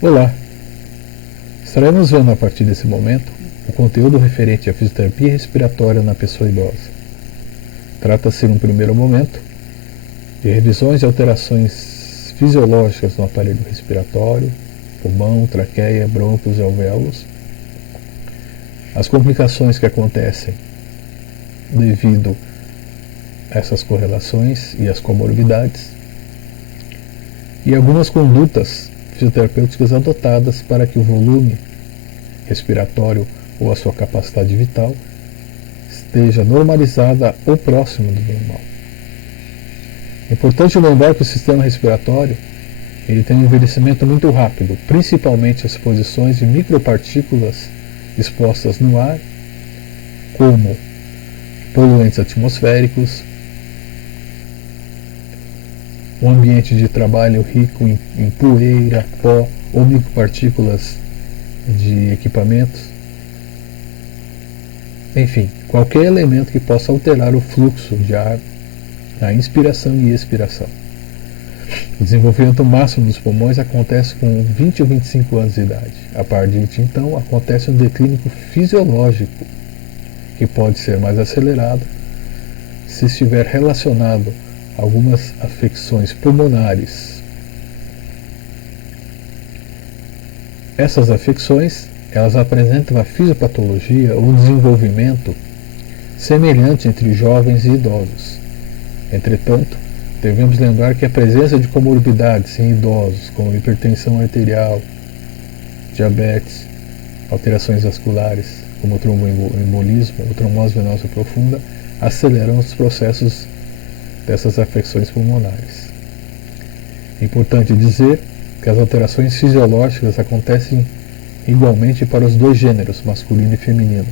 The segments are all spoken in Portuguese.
Olá! Estaremos vendo a partir desse momento o conteúdo referente à fisioterapia respiratória na pessoa idosa. Trata-se, num primeiro momento, de revisões e alterações fisiológicas no aparelho respiratório, pulmão, traqueia, brônquios e alvéolos, as complicações que acontecem devido a essas correlações e as comorbidades, e algumas condutas fisioterapêuticas adotadas para que o volume respiratório ou a sua capacidade vital esteja normalizada ou próximo do normal. É importante lembrar que o sistema respiratório ele tem um envelhecimento muito rápido, principalmente as exposições de micropartículas expostas no ar, como poluentes atmosféricos, um ambiente de trabalho rico em poeira, pó ou micropartículas de equipamentos, enfim, qualquer elemento que possa alterar o fluxo de ar, a inspiração e expiração. O desenvolvimento máximo dos pulmões acontece com 20 ou 25 anos de idade. A partir de então, acontece um declínio fisiológico, que pode ser mais acelerado se estiver relacionado a algumas afecções pulmonares. Essas afecções, elas apresentam a fisiopatologia ou desenvolvimento semelhante entre jovens e idosos. Entretanto, devemos lembrar que a presença de comorbidades em idosos, como hipertensão arterial, diabetes, alterações vasculares, como o tromboembolismo ou trombose venosa profunda, aceleram os processos dessas afecções pulmonares. É importante dizer que as alterações fisiológicas acontecem igualmente para os dois gêneros, masculino e feminino.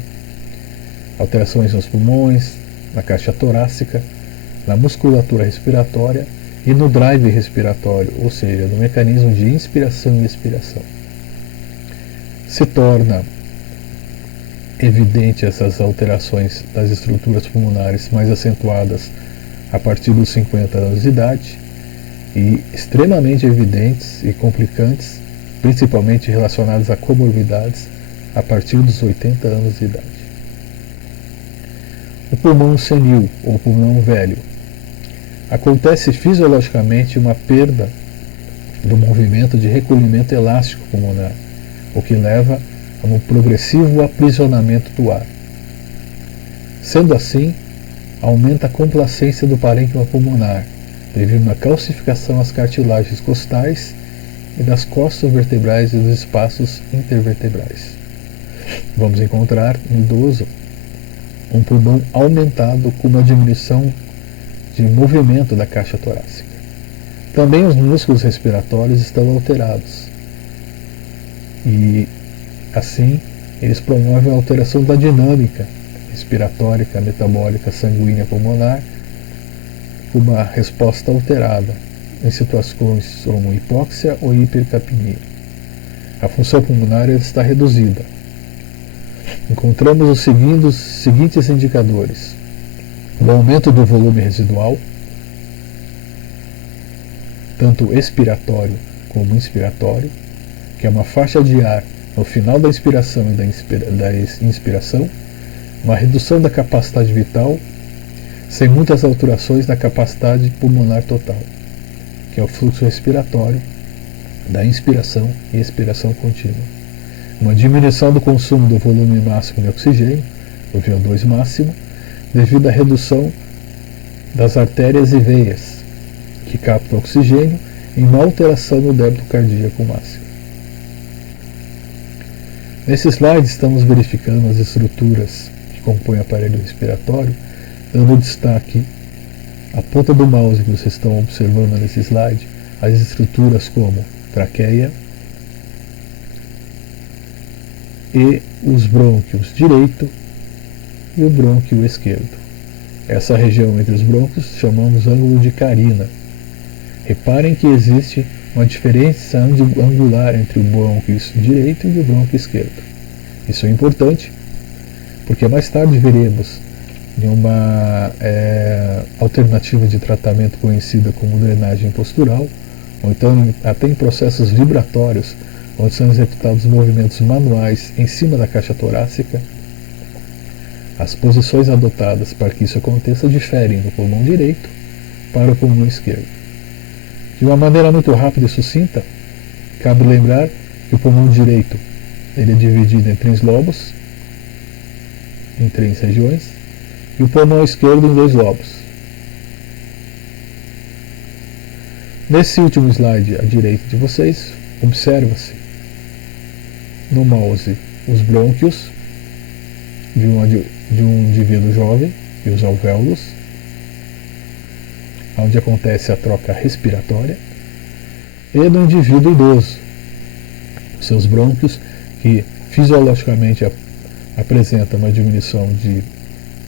Alterações nos pulmões, na caixa torácica, na musculatura respiratória e no drive respiratório, ou seja, no mecanismo de inspiração e expiração. Se torna evidente essas alterações das estruturas pulmonares mais acentuadas a partir dos 50 anos de idade e extremamente evidentes e complicantes, principalmente relacionadas a comorbidades, a partir dos 80 anos de idade. O pulmão senil ou pulmão velho. Acontece fisiologicamente uma perda do movimento de recolhimento elástico pulmonar, o que leva a um progressivo aprisionamento do ar. Sendo assim, aumenta a complacência do parênquima pulmonar, devido à calcificação às cartilagens costais e das costas vertebrais e dos espaços intervertebrais. Vamos encontrar no idoso um pulmão aumentado com uma diminuição de movimento da caixa torácica. Também os músculos respiratórios estão alterados e, assim, eles promovem a alteração da dinâmica respiratória, metabólica, sanguínea pulmonar, com uma resposta alterada em situações como hipóxia ou hipercapnia. A função pulmonar está reduzida. Encontramos os seguintes indicadores: o aumento do volume residual, tanto expiratório como inspiratório, que é uma faixa de ar no final da inspiração e da inspiração, uma redução da capacidade vital, sem muitas alterações na capacidade pulmonar total, que é o fluxo respiratório da inspiração e expiração contínua. Uma diminuição do consumo do volume máximo de oxigênio, o VO2 máximo, devido à redução das artérias e veias, que captam oxigênio, e uma alteração no débito cardíaco máximo. Nesse slide estamos verificando as estruturas que compõem o aparelho respiratório, dando destaque à ponta do mouse que vocês estão observando nesse slide, as estruturas como traqueia e os brônquios direito e o brônquio esquerdo. Essa região entre os brônquios chamamos ângulo de carina. Reparem que existe uma diferença angular entre o brônquio direito e o brônquio esquerdo. Isso é importante, porque mais tarde veremos em uma alternativa de tratamento conhecida como drenagem postural, ou então até em processos vibratórios, onde são executados movimentos manuais em cima da caixa torácica. As posições adotadas para que isso aconteça diferem do pulmão direito para o pulmão esquerdo. De uma maneira muito rápida e sucinta, cabe lembrar que o pulmão direito ele é dividido em 3 lobos, em 3 regiões, e o pulmão esquerdo em 2 lobos. Nesse último slide à direita de vocês, observa-se no mouse os brônquios de um indivíduo jovem e os alvéolos, onde acontece a troca respiratória, e do indivíduo idoso, seus brônquios, que fisiologicamente apresentam uma diminuição de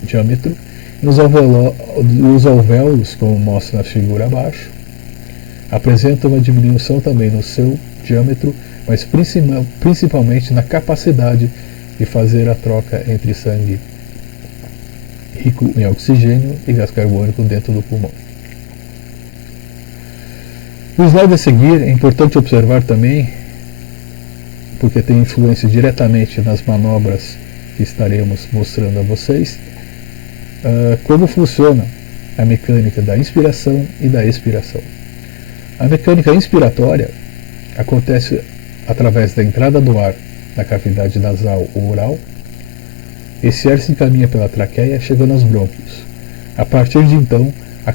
diâmetro, e os alvéolos, como mostra na figura abaixo, apresentam uma diminuição também no seu diâmetro, mas principalmente na capacidade de fazer a troca entre sangue rico em oxigênio e gás carbônico dentro do pulmão. No slide a seguir é importante observar também, porque tem influência diretamente nas manobras que estaremos mostrando a vocês, como funciona a mecânica da inspiração e da expiração. A mecânica inspiratória acontece através da entrada do ar na cavidade nasal ou oral. Esse ar se encaminha pela traqueia, chegando aos brônquios. A partir de então, a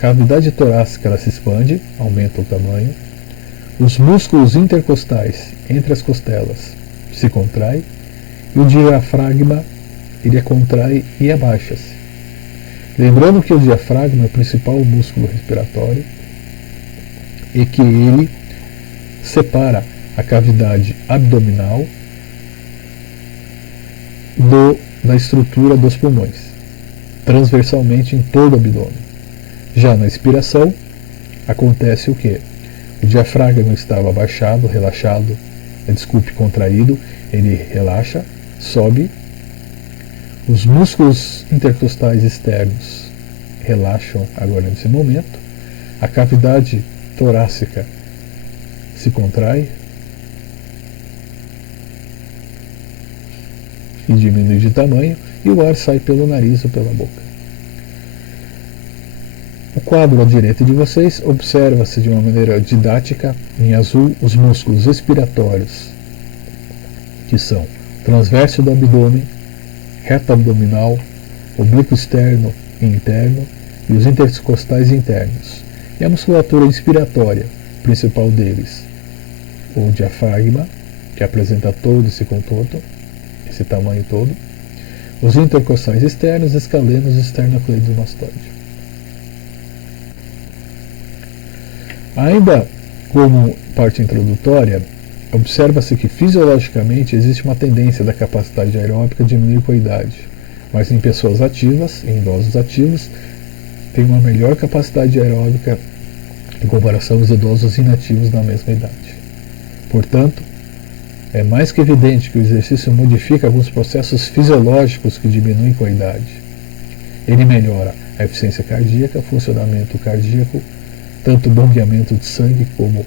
cavidade torácica ela se expande, aumenta o tamanho. Os músculos intercostais entre as costelas se contraem e o diafragma ele contrai e abaixa-se. Lembrando que o diafragma é o principal músculo respiratório e que ele separa a cavidade abdominal da estrutura dos pulmões, transversalmente em todo o abdômen. Já na expiração, acontece o que? O diafragma estava abaixado, relaxado, contraído, ele relaxa, sobe. Os músculos intercostais externos relaxam agora nesse momento. A cavidade torácica se contrai e diminui de tamanho, e o ar sai pelo nariz ou pela boca. O quadro à direita de vocês observa-se de uma maneira didática, em azul, os músculos expiratórios, que são transverso do abdômen, reto abdominal, oblíquo externo e interno, e os intercostais internos. E a musculatura inspiratória, principal deles, o diafragma, que apresenta todo esse contorno, esse tamanho todo, os intercostais externos, escalenos e esternocleidomastoide. Ainda como parte introdutória, observa-se que fisiologicamente existe uma tendência da capacidade aeróbica a diminuir com a idade, mas em pessoas ativas, em idosos ativos, tem uma melhor capacidade aeróbica em comparação aos idosos inativos da mesma idade. Portanto, é mais que evidente que o exercício modifica alguns processos fisiológicos que diminuem com a idade. Ele melhora a eficiência cardíaca, o funcionamento cardíaco, tanto o bombeamento de sangue como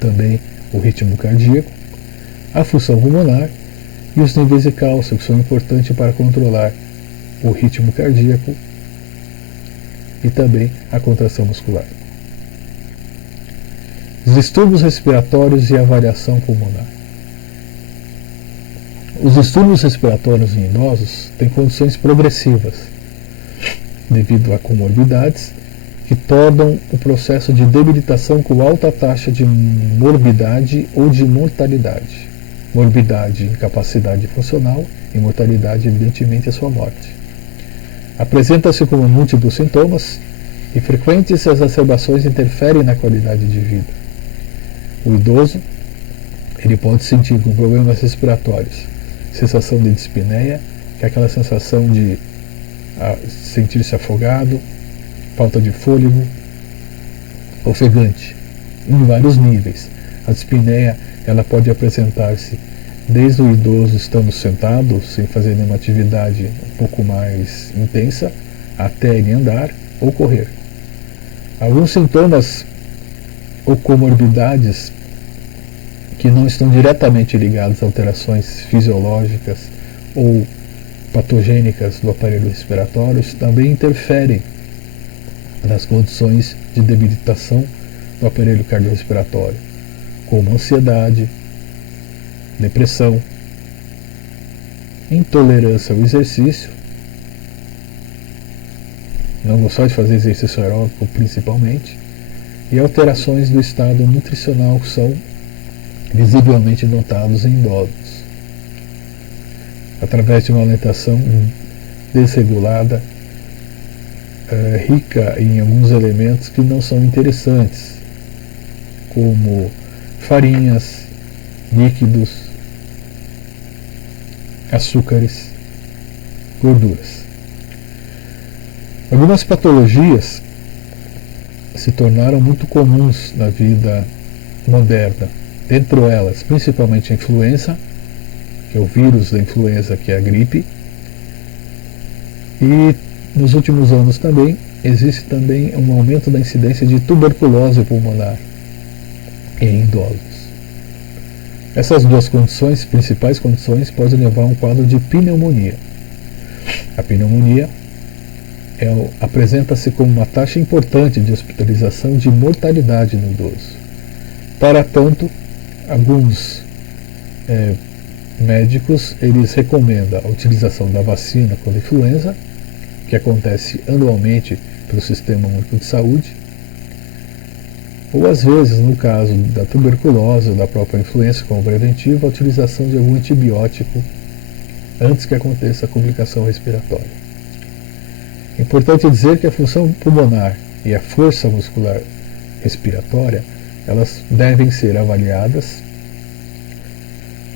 também o ritmo cardíaco, a função pulmonar e os níveis de cálcio, que são importantes para controlar o ritmo cardíaco e também a contração muscular. Os distúrbios respiratórios e a variação pulmonar. Os distúrbios respiratórios em idosos têm condições progressivas, devido a comorbidades que tornam o processo de debilitação com alta taxa de morbidade ou de mortalidade. Morbidade, incapacidade funcional, e mortalidade, evidentemente, a sua morte. Apresenta-se como múltiplos sintomas e frequentes exacerbações interferem na qualidade de vida. O idoso ele pode sentir com problemas respiratórios, sensação de dispneia, que é aquela sensação de sentir-se afogado, falta de fôlego, ofegante, em vários níveis. A dispneia ela pode apresentar-se desde o idoso estando sentado, sem fazer nenhuma atividade um pouco mais intensa, até ele andar ou correr. Alguns sintomas ou comorbidades que não estão diretamente ligadas a alterações fisiológicas ou patogênicas do aparelho respiratório, também interferem nas condições de debilitação do aparelho cardiorrespiratório, como ansiedade, depressão, intolerância ao exercício, não gostar de fazer exercício aeróbico principalmente, e alterações do estado nutricional que são visivelmente notados em idosos, através de uma alimentação desregulada, rica em alguns elementos que não são interessantes, como farinhas, líquidos, açúcares, gorduras. Algumas patologias se tornaram muito comuns na vida moderna, dentre elas principalmente a influenza, que é o vírus da influenza, que é a gripe, e nos últimos anos também existe também um aumento da incidência de tuberculose pulmonar em idosos. Essas duas condições, principais condições, podem levar a um quadro de pneumonia. A pneumonia apresenta-se como uma taxa importante de hospitalização e de mortalidade no idoso. Para tanto, alguns médicos eles recomendam a utilização da vacina contra a influenza, que acontece anualmente pelo Sistema Único de Saúde, ou às vezes, no caso da tuberculose ou da própria influenza como preventiva, a utilização de algum antibiótico antes que aconteça a complicação respiratória. É importante dizer que a função pulmonar e a força muscular respiratória, elas devem ser avaliadas,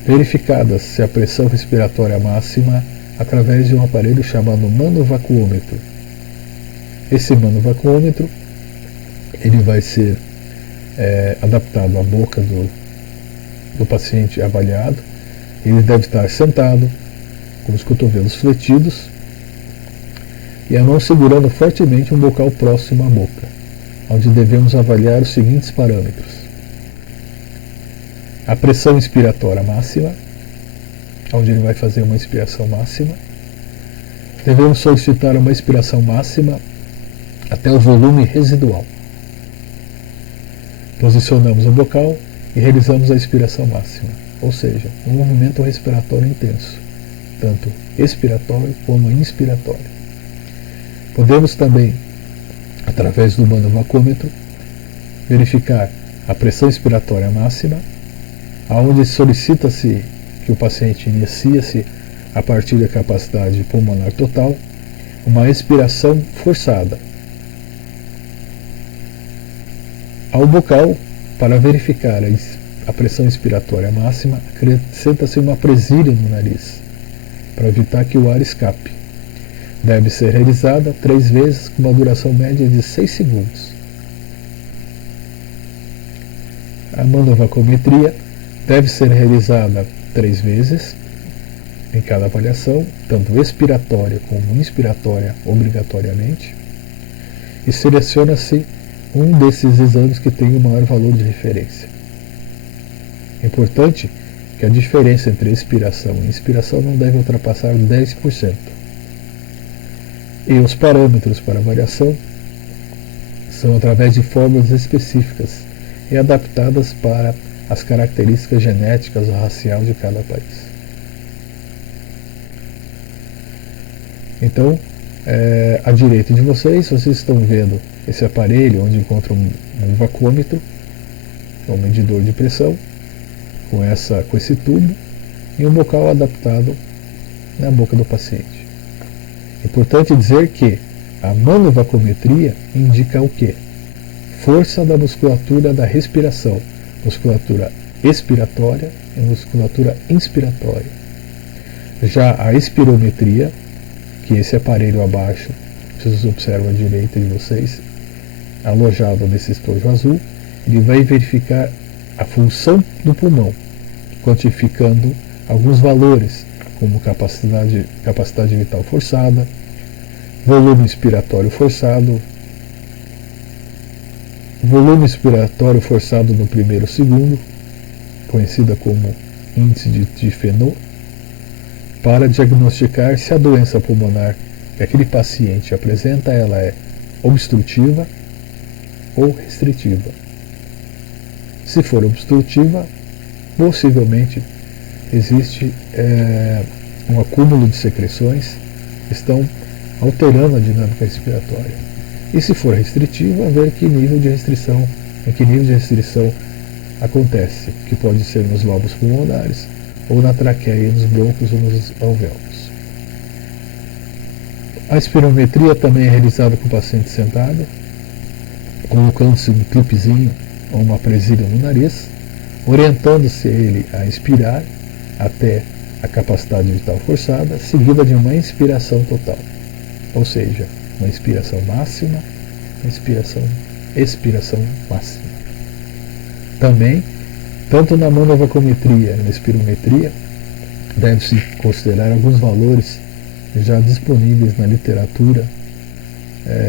verificadas se a pressão respiratória máxima através de um aparelho chamado manovacuômetro. Esse manovacuômetro ele vai ser adaptado à boca do paciente avaliado. Ele deve estar sentado, com os cotovelos fletidos e a mão segurando fortemente um bocal próximo à boca, onde devemos avaliar os seguintes parâmetros: a pressão inspiratória máxima, onde ele vai fazer uma inspiração máxima. Devemos solicitar uma expiração máxima até o volume residual. Posicionamos o bocal e realizamos a expiração máxima, ou seja, um movimento respiratório intenso, tanto expiratório como inspiratório. Podemos também, através do manovacômetro, verificar a pressão expiratória máxima, aonde solicita-se que o paciente inicie-se a partir da capacidade pulmonar total, uma expiração forçada. Ao bocal, para verificar a pressão expiratória máxima, acrescenta-se uma presilha no nariz, para evitar que o ar escape. Deve ser realizada 3 vezes com uma duração média de 6 segundos. A manovacometria deve ser realizada 3 vezes em cada avaliação, tanto expiratória como inspiratória obrigatoriamente, e seleciona-se um desses exames que tem o maior valor de referência. É importante que a diferença entre expiração e inspiração não deve ultrapassar 10%. E os parâmetros para avaliação são através de fórmulas específicas e adaptadas para as características genéticas ou raciais de cada país. Então, à direita de vocês estão vendo esse aparelho onde encontram um vacômetro, um medidor de pressão, com esse tubo e um bocal adaptado na boca do paciente. É importante dizer que a manovacometria indica o quê? Força da musculatura da respiração, musculatura expiratória e musculatura inspiratória. Já a espirometria, que esse aparelho abaixo, vocês observam à direita de vocês, alojado nesse estojo azul, ele vai verificar a função do pulmão, quantificando alguns valores, como capacidade vital forçada, volume inspiratório forçado no primeiro segundo, conhecida como índice de Fenot, para diagnosticar se a doença pulmonar que aquele paciente apresenta ela é obstrutiva ou restritiva. Se for obstrutiva, possivelmente existe um acúmulo de secreções que estão alterando a dinâmica respiratória. E se for restritiva, ver em que nível de restrição acontece, que pode ser nos lobos pulmonares, ou na traqueia, nos brônquios ou nos alvéolos. A espirometria também é realizada com o paciente sentado, colocando-se um clipezinho ou uma presilha no nariz, orientando-se ele a inspirar até a capacidade vital forçada, seguida de uma inspiração total, ou seja, uma inspiração máxima, expiração máxima. Também, tanto na manovacometria e na espirometria, deve-se considerar alguns valores já disponíveis na literatura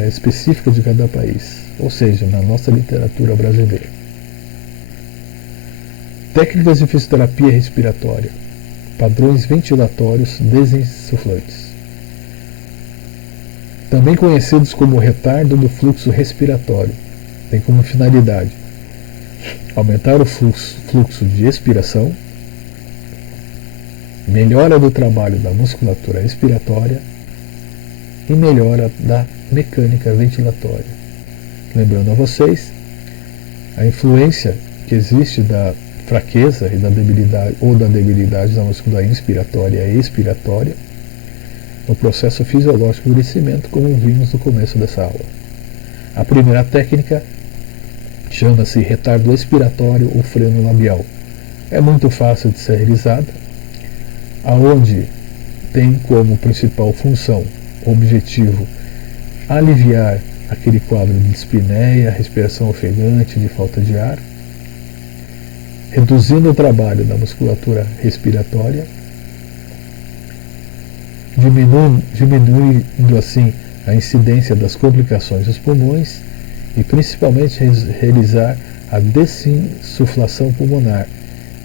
específica de cada país, ou seja, na nossa literatura brasileira. Técnicas de fisioterapia respiratória, padrões ventilatórios desinsuflantes, também conhecidos como retardo do fluxo respiratório, tem como finalidade aumentar o fluxo de expiração, melhora do trabalho da musculatura respiratória e melhora da mecânica ventilatória. Lembrando a vocês a influência que existe da fraqueza e da debilidade da musculatura inspiratória e expiratória no processo fisiológico do crescimento, como vimos no começo dessa aula. A primeira técnica chama-se retardo expiratório ou freno labial. É muito fácil de ser realizada, aonde tem como principal função, objetivo, aliviar aquele quadro de dispneia, respiração ofegante, de falta de ar, reduzindo o trabalho da musculatura respiratória, diminuindo assim a incidência das complicações dos pulmões e principalmente realizar a desinsuflação pulmonar,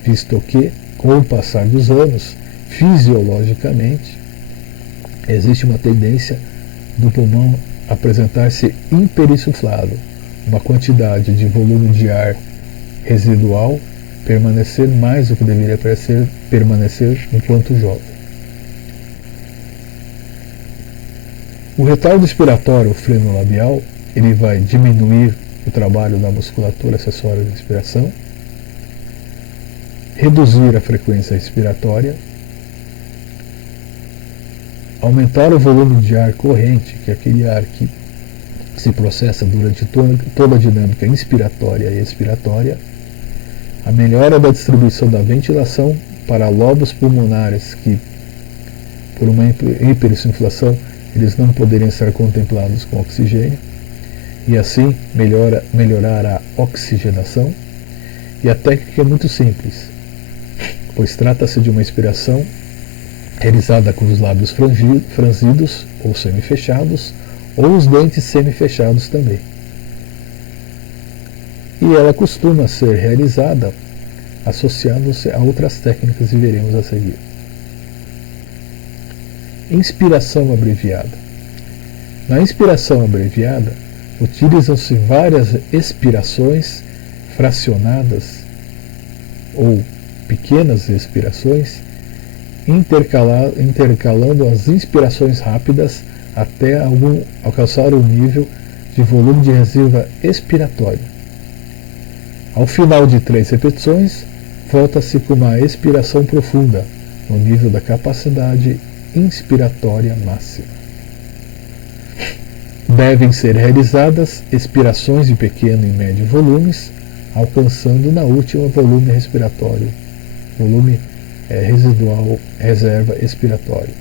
visto que, com o passar dos anos, fisiologicamente, existe uma tendência do pulmão apresentar-se hiperinsuflado, uma quantidade de volume de ar residual permanecer mais do que deveria permanecer enquanto jovem. O retardo expiratório, o freno labial, ele vai diminuir o trabalho da musculatura acessória da respiração, reduzir a frequência respiratória, aumentar o volume de ar corrente, que é aquele ar que se processa durante toda a dinâmica inspiratória e expiratória, a melhora da distribuição da ventilação para lobos pulmonares que, por uma hiperinsuflação, eles não poderiam ser contemplados com oxigênio, e assim melhorar a oxigenação. E a técnica é muito simples, pois trata-se de uma inspiração realizada com os lábios franzidos ou semifechados, ou os dentes semifechados também. E ela costuma ser realizada associando-se a outras técnicas que veremos a seguir. Inspiração abreviada. Na inspiração abreviada, utilizam-se várias expirações fracionadas ou pequenas expirações, intercalando as inspirações rápidas até alcançar um nível de volume de reserva expiratória. Ao final de 3 repetições, volta-se com uma expiração profunda, no nível da capacidade inspiratória máxima. Devem ser realizadas expirações de pequeno e médio volumes, alcançando na última volume respiratório, volume residual, reserva expiratória.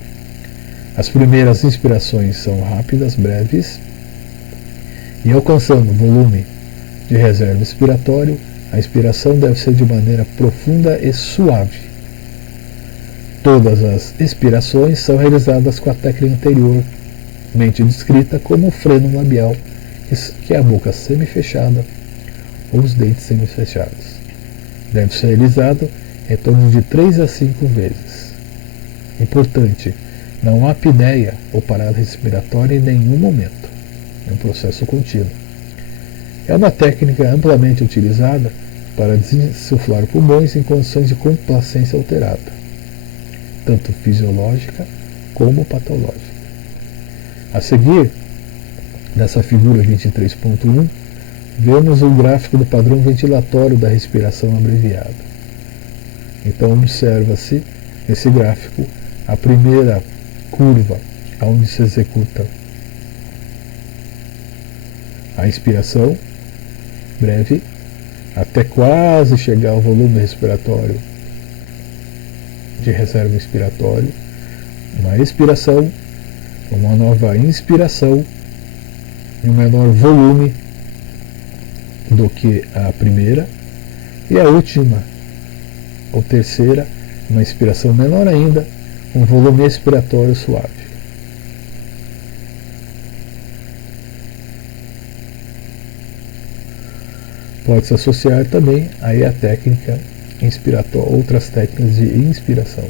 As primeiras inspirações são rápidas, breves, e alcançando volume de reserva expiratório, a inspiração deve ser de maneira profunda e suave. Todas as expirações são realizadas com a técnica anteriormente descrita como o freno labial, que é a boca semifechada ou os dentes semifechados. deve ser realizado em torno de 3 a 5 vezes. Importante, não há apneia ou parada respiratória em nenhum momento. É um processo contínuo. É uma técnica amplamente utilizada para desinsuflar pulmões em condições de complacência alterada, tanto fisiológica como patológica. A seguir, nessa figura 23.1, vemos o gráfico do padrão ventilatório da respiração abreviada. Então, observa-se nesse gráfico a primeira curva, onde se executa a inspiração breve, até quase chegar ao volume respiratório de reserva inspiratório, uma expiração, uma nova inspiração em um menor volume do que a primeira, e a última, ou terceira, uma inspiração menor ainda, um volume expiratório suave. Pode-se associar também aí a técnica inspiratória, outras técnicas de inspiração.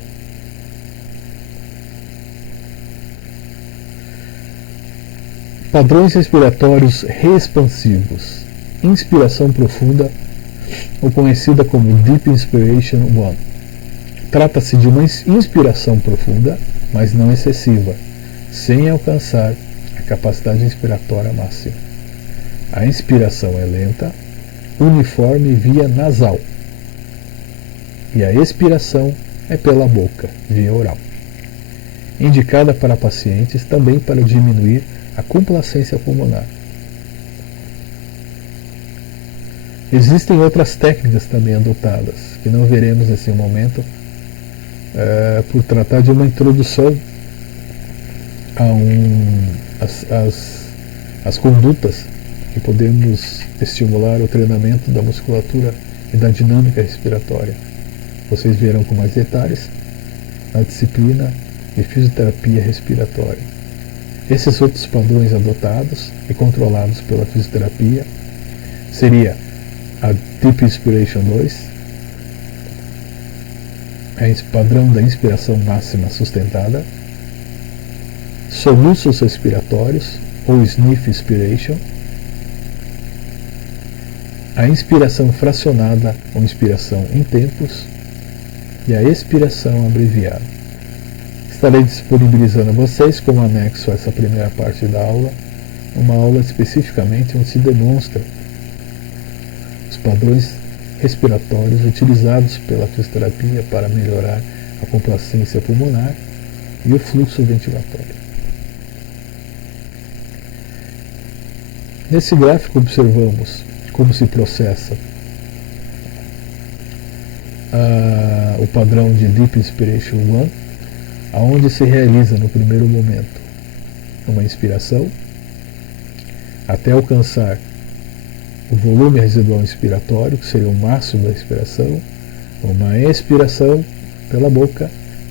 Padrões respiratórios reexpansivos. Inspiração profunda, ou conhecida como Deep Inspiration 1. Trata-se de uma inspiração profunda, mas não excessiva, sem alcançar a capacidade inspiratória máxima. A inspiração é lenta, uniforme via nasal, e a expiração é pela boca, via oral. Indicada para pacientes também para diminuir a complacência pulmonar. Existem outras técnicas também adotadas, que não veremos nesse momento, por tratar de uma introdução às condutas que podemos estimular o treinamento da musculatura e da dinâmica respiratória. Vocês verão com mais detalhes na disciplina de fisioterapia respiratória. Esses outros padrões adotados e controlados pela fisioterapia seria a Deep Inspiration 2, padrão da inspiração máxima sustentada, soluços respiratórios ou Sniff Inspiration, a inspiração fracionada ou inspiração em tempos e a expiração abreviada. Estarei disponibilizando a vocês como anexo a essa primeira parte da aula, uma aula especificamente onde se demonstra os padrões respiratórios utilizados pela fisioterapia para melhorar a complacência pulmonar e o fluxo ventilatório. Nesse gráfico observamos como se processa o padrão de Deep Inspiration 1, aonde se realiza no primeiro momento uma inspiração até alcançar o volume residual inspiratório, que seria o máximo da inspiração, uma expiração pela boca,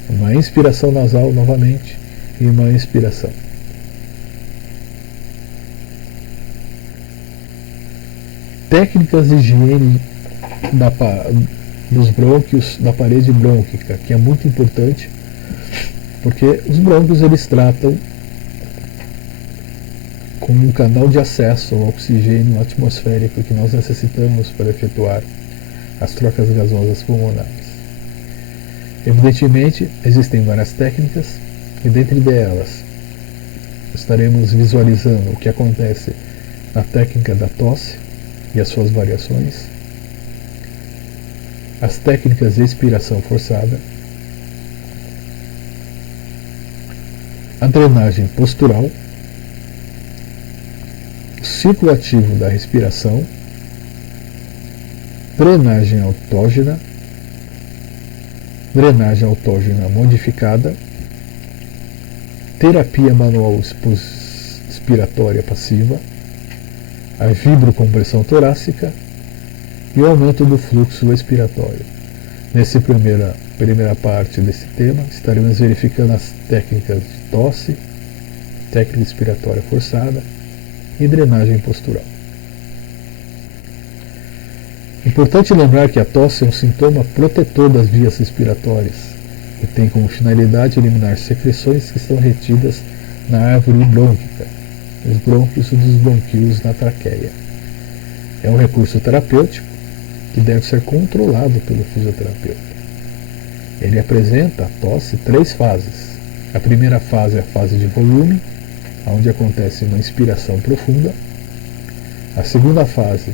uma inspiração nasal novamente e uma expiração. Técnicas de higiene dos brônquios, da parede brônquica, que é muito importante, porque os brônquios eles tratam como um canal de acesso ao oxigênio atmosférico que nós necessitamos para efetuar as trocas gasosas pulmonares. Evidentemente, existem várias técnicas, e dentre delas estaremos visualizando o que acontece na técnica da tosse e as suas variações, as técnicas de expiração forçada, a drenagem postural, o ciclo ativo da respiração, drenagem autógena, drenagem autógena modificada, terapia manual expiratória passiva, a vibrocompressão torácica e o aumento do fluxo expiratório. Nessa primeira parte desse tema, estaremos verificando as técnicas de tosse, técnica expiratória forçada e drenagem postural. Importante lembrar que a tosse é um sintoma protetor das vias respiratórias e tem como finalidade eliminar secreções que estão retidas na árvore brônquica, nos brônquios e nos bronquíolos na traqueia. É um recurso terapêutico que deve ser controlado pelo fisioterapeuta. Ele apresenta a tosse 3 fases. A primeira fase é a fase de volume, onde acontece uma inspiração profunda. A segunda fase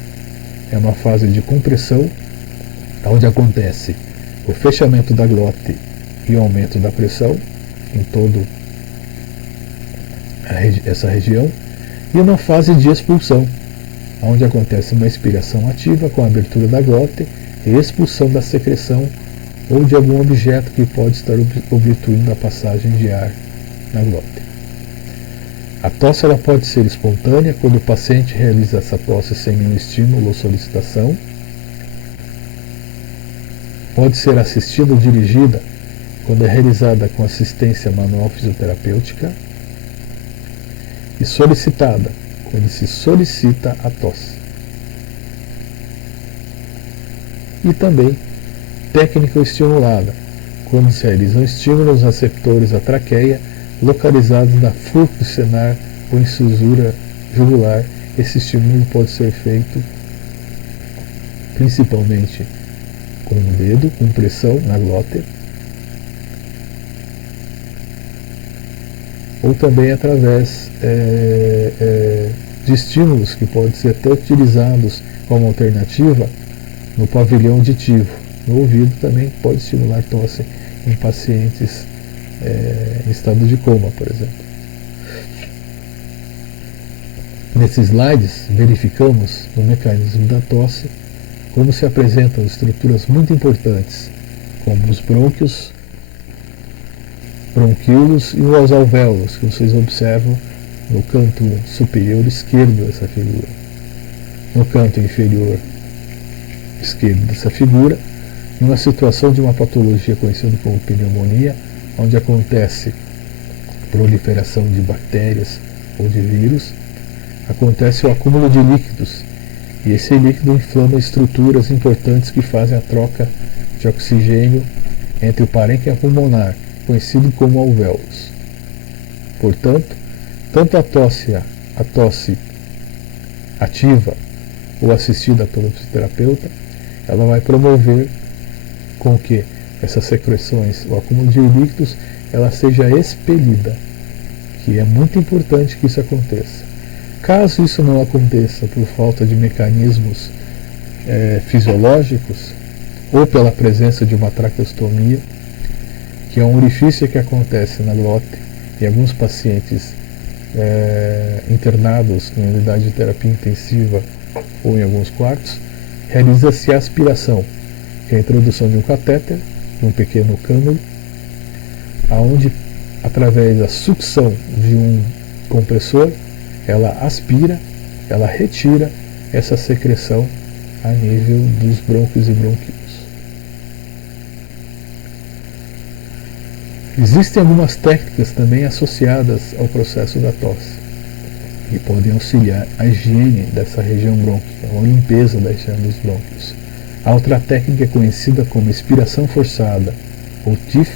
é uma fase de compressão, onde acontece o fechamento da glote e o aumento da pressão em toda essa região. E uma fase de expulsão, onde acontece uma expiração ativa com a abertura da glote e expulsão da secreção ou de algum objeto que pode estar obstruindo a passagem de ar na glote. A tosse ela pode ser espontânea quando o paciente realiza essa tosse sem nenhum estímulo ou solicitação. Pode ser assistida ou dirigida quando é realizada com assistência manual fisioterapêutica. E solicitada quando se solicita a tosse. E também técnica estimulada, quando se realizam estímulos receptores à traqueia localizados na furto senar ou incisura jugular. Esse estímulo pode ser feito principalmente com o dedo, com pressão na glote, ou também através de estímulos que podem ser até utilizados como alternativa no pavilhão auditivo. No ouvido também pode estimular tosse em pacientes em estado de coma, por exemplo. Nesses slides, verificamos no mecanismo da tosse como se apresentam estruturas muito importantes, como os brônquios, bronquíolos e os alvéolos, que vocês observam no canto superior esquerdo dessa figura. No canto inferior esquerdo dessa figura, em uma situação de uma patologia conhecida como pneumonia, onde acontece proliferação de bactérias ou de vírus, acontece o acúmulo de líquidos, e esse líquido inflama estruturas importantes que fazem a troca de oxigênio entre o parênquima pulmonar, conhecido como alvéolos. Portanto, tanto a tosse ativa ou assistida pelo fisioterapeuta, ela vai promover com que essas secreções, o acúmulo de líquidos, ela seja expelida, que é muito importante que isso aconteça. Caso isso não aconteça por falta de mecanismos fisiológicos ou pela presença de uma traqueostomia, que é um orifício que acontece na glote, em alguns pacientes internados em unidade de terapia intensiva ou em alguns quartos, realiza-se a aspiração, que é a introdução de um catéter, de um pequeno cânulo, aonde, através da sucção de um compressor, ela aspira, ela retira essa secreção a nível dos brônquios e bronquíolos. Existem algumas técnicas também associadas ao processo da tosse, que podem auxiliar a higiene dessa região brônquica, ou a limpeza da região dos brônquios. A outra técnica é conhecida como expiração forçada, ou TIF,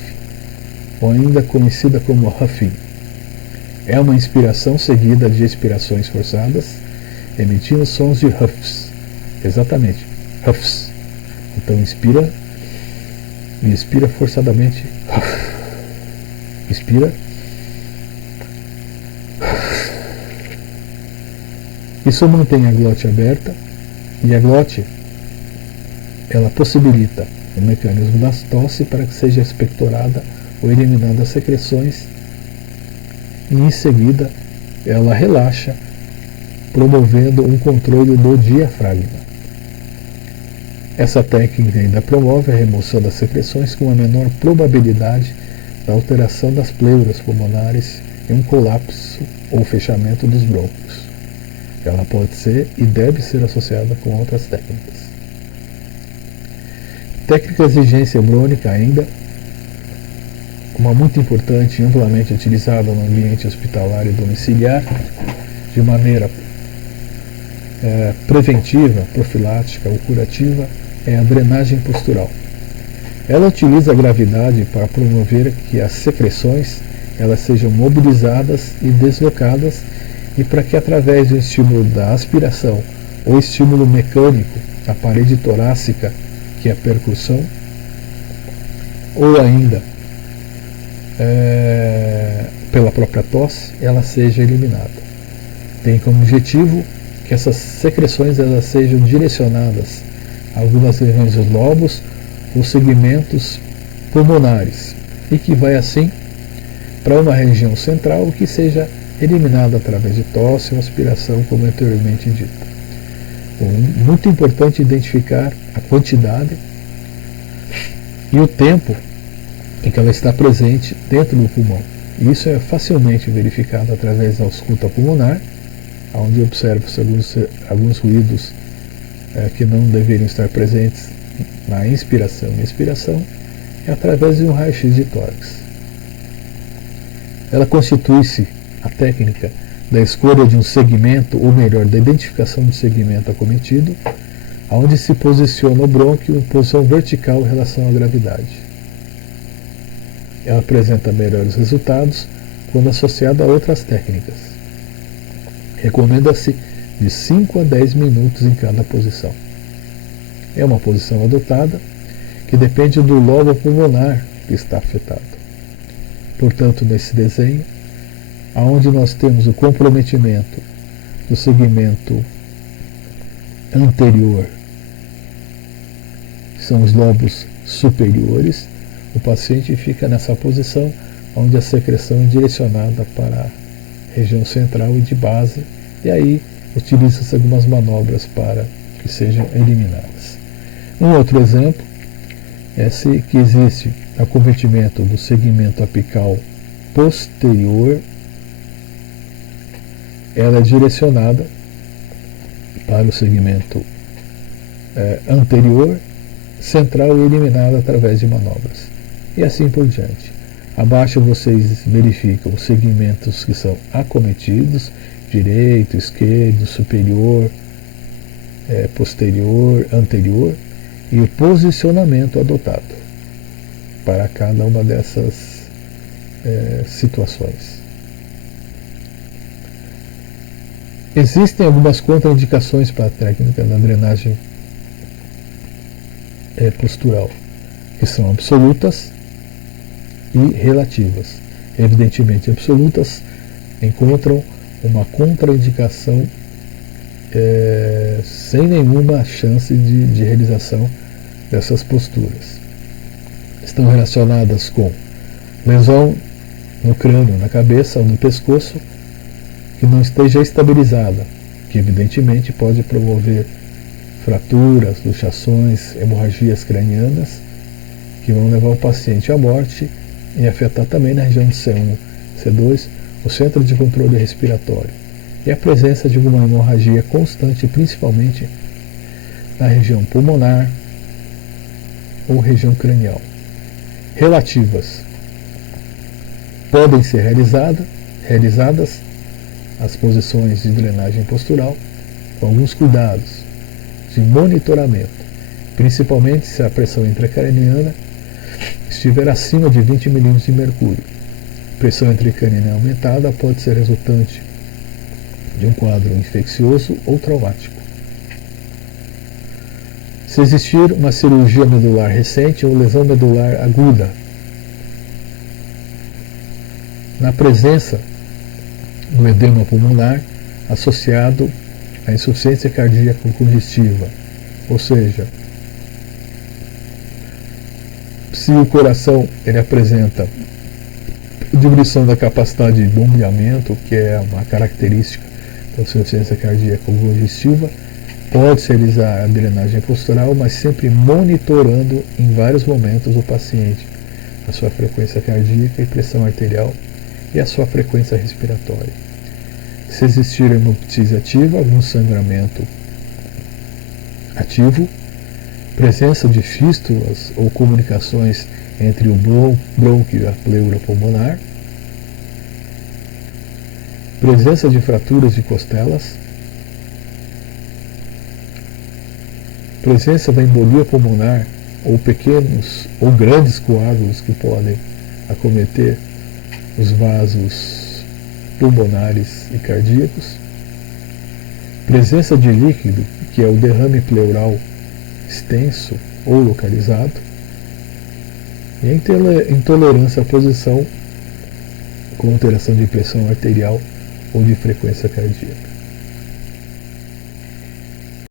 ou ainda conhecida como huffing. É uma inspiração seguida de expirações forçadas, emitindo sons de huffs. Exatamente, huffs. Então inspira e expira forçadamente. Inspira. Isso mantém a glote aberta, e a glote ela possibilita o mecanismo da tosse para que seja expectorada ou eliminada as secreções, e em seguida ela relaxa, promovendo um controle do diafragma. Essa técnica ainda promove a remoção das secreções com uma menor probabilidade da alteração das pleuras pulmonares e um colapso ou fechamento dos brônquios. Ela pode ser e deve ser associada com outras técnicas. Técnica de exigência brônica ainda, uma muito importante e amplamente utilizada no ambiente hospitalar e domiciliar, de maneira preventiva, profilática ou curativa é a drenagem postural. Ela utiliza a gravidade para promover que as secreções elas sejam mobilizadas e deslocadas e para que através do estímulo da aspiração ou estímulo mecânico, a parede torácica, que é a percussão, ou ainda pela própria tosse, ela seja eliminada. Tem como objetivo que essas secreções elas sejam direcionadas a algumas regiões dos lobos ou segmentos pulmonares e que vai assim para uma região central que seja eliminada através de tosse ou aspiração, como anteriormente dito. Muito importante identificar a quantidade e o tempo em que ela está presente dentro do pulmão. Isso é facilmente verificado através da ausculta pulmonar, onde observa-se alguns ruídos que não deveriam estar presentes na inspiração e expiração, e através de um raio-x de tórax. Ela constitui-se a técnica da escolha de um segmento, ou melhor, da identificação do segmento acometido, onde se posiciona o brônquio em posição vertical em relação à gravidade. Ela apresenta melhores resultados quando associada a outras técnicas. Recomenda-se de 5 a 10 minutos em cada posição. É uma posição adotada que depende do lobo pulmonar que está afetado. Portanto, nesse desenho, onde nós temos o comprometimento do segmento anterior, que são os lobos superiores, o paciente fica nessa posição onde a secreção é direcionada para a região central e de base, e aí utiliza-se algumas manobras para que sejam eliminadas. Um outro exemplo é que existe acometimento do segmento apical posterior, ela é direcionada para o segmento anterior, central e eliminada através de manobras. E assim por diante. Abaixo vocês verificam os segmentos que são acometidos, direito, esquerdo, superior, posterior, anterior, e o posicionamento adotado para cada uma dessas situações. Existem algumas contraindicações para a técnica da drenagem postural, que são absolutas e relativas. Evidentemente, absolutas encontram uma contraindicação sem nenhuma chance de realização dessas posturas. Estão relacionadas com lesão no crânio, na cabeça ou no pescoço que não esteja estabilizada, que evidentemente pode promover fraturas, luxações, hemorragias cranianas, que vão levar o paciente à morte e afetar também na região de C1, C2, o centro de controle respiratório, e a presença de uma hemorragia constante, principalmente na região pulmonar ou região cranial. Relativas. Podem ser realizadas as posições de drenagem postural com alguns cuidados de monitoramento, principalmente se a pressão intracraniana estiver acima de 20 mm de mercúrio. Pressão intracraniana aumentada pode ser resultante de um quadro infeccioso ou traumático. Se existir uma cirurgia medular recente ou lesão medular aguda, na presença do edema pulmonar associado à insuficiência cardíaca congestiva, ou seja, se o coração ele apresenta diminuição da capacidade de bombeamento, que é uma característica da insuficiência cardíaca congestiva, pode-se realizar a drenagem postural, mas sempre monitorando em vários momentos o paciente, a sua frequência cardíaca e pressão arterial e a sua frequência respiratória. Se existir hemoptise ativa, algum sangramento ativo, presença de fístulas ou comunicações entre o brônquio e a pleura pulmonar, presença de fraturas de costelas, presença da embolia pulmonar ou pequenos ou grandes coágulos que podem acometer os vasos pulmonares e cardíacos, presença de líquido, que é o derrame pleural extenso ou localizado, e a intolerância à posição com alteração de pressão arterial ou de frequência cardíaca.